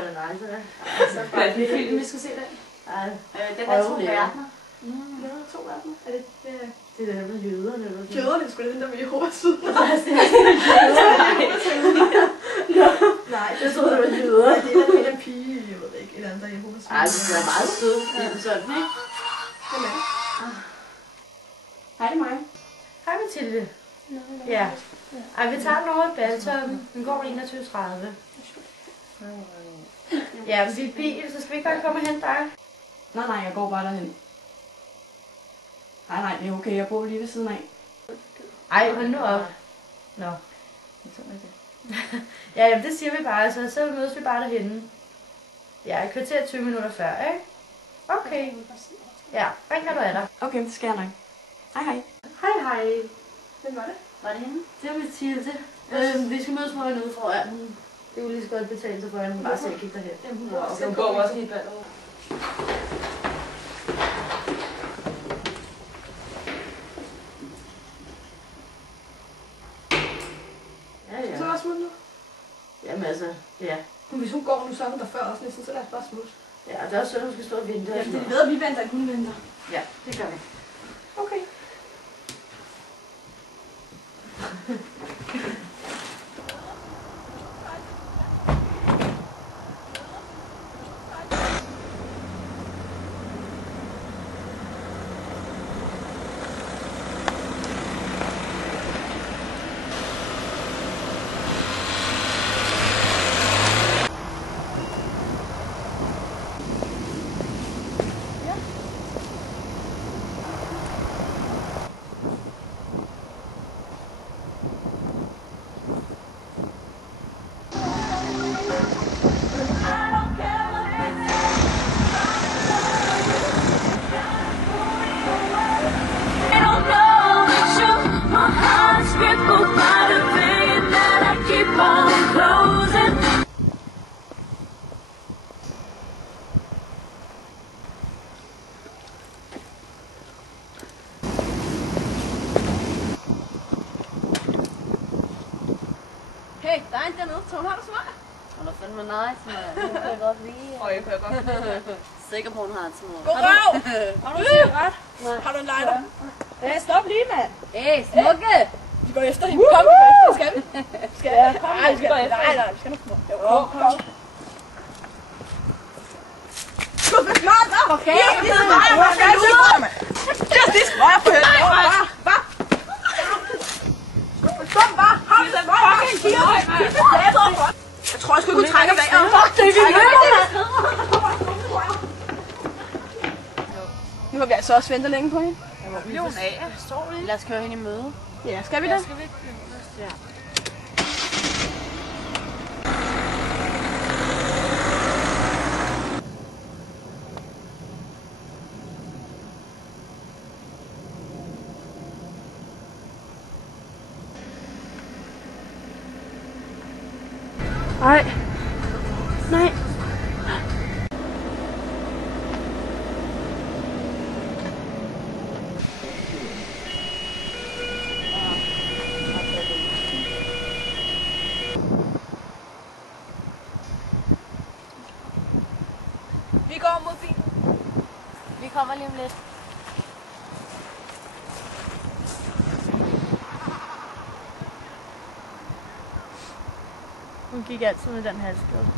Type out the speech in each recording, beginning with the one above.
den er nice, ja. Hvad er det film, vi skal se den? Ej, Den er 2 verdener. Den er 2 af dem. Er det? det er der med jøderne, eller sådan. Jøderne, skulle det den der med Jehovas syd? Nej, det troede det var jøder. Nej, det er en pige, jeg ved ikke, et eller andet der Jehovas syd. Ej, det er meget sød. Det er sådan, ikke? Hvem er det? Hej, det er mig. Hej Mathilde. Ja. Ej, vi tager den over i Baltoppen. Den går 21:30. Ja, vi er bil, så skal vi ikke bare komme og hente dig? Nej, jeg går bare derhen. Nej, det er okay, jeg bor lige ved siden af. Ej, hold nu op. Nå. Ja, jamen det siger vi bare, så mødes vi bare derhenne. Ja, et kvarter 20 minutter før, ikke? Okay. Ja, ring når du er der. Okay, det skal jeg nok. Hej. Hej. Hvem var det? Var det hende? Det er Mathilde. Vi skal mødes på hende ude foran. Det er jo lige så godt betalt sig for hende. Hun bare selv gik derhen. Og hun går også lige bag. Ja. Så var smut nu. Jamen altså, ja. Men hvis hun går nu, så er hun der før også næsten, så lad os bare smutte. Ja, det er også sådan, hun skal stå og vente. Ja, fordi vi ved, at vi venter, at hun venter. Ja, det gør vi. Okay. Hey, der er en dernede. Så hun har det smart. Hun er fandme nice, mand. Hun kan jeg godt lide. Jeg kan godt. Sikker på, hun har en små. God røv! Har du en cigaret? Har du en lighter? Hey, stop lige, mand. Hey, smukke! Vi går efter hende. Kom, vi går efter hende. Skal vi? Skal vi? Nej, vi skal efter hende. Nej, vi skal nok små. Kom. Gud, hvad gør du? Okay, det er mig. Hvad skal du ud? Det er smøger på hende. Hvad? Stop bare. Hold den fucking kigger. Jeg tror, jeg skulle kunne trække vejret. Fuck, det er vi løber. Nu har vi altså også ventet længe på hende. Hvor bliver hun af? Står det? Lad os køre hende i møde. Ja, skal vi det? Skal vi ikke først? Ja. Nej. Nej. Vi går mod bilen. Vi kommer lige om lidt. Hun gik altid med den halskæde.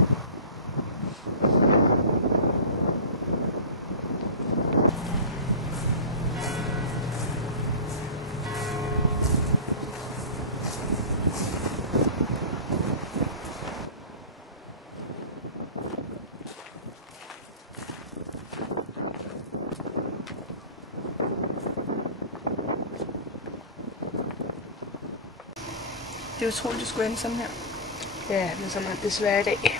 Det er utroligt, det skulle ende sådan her. Ja, men så er det desværre i dag.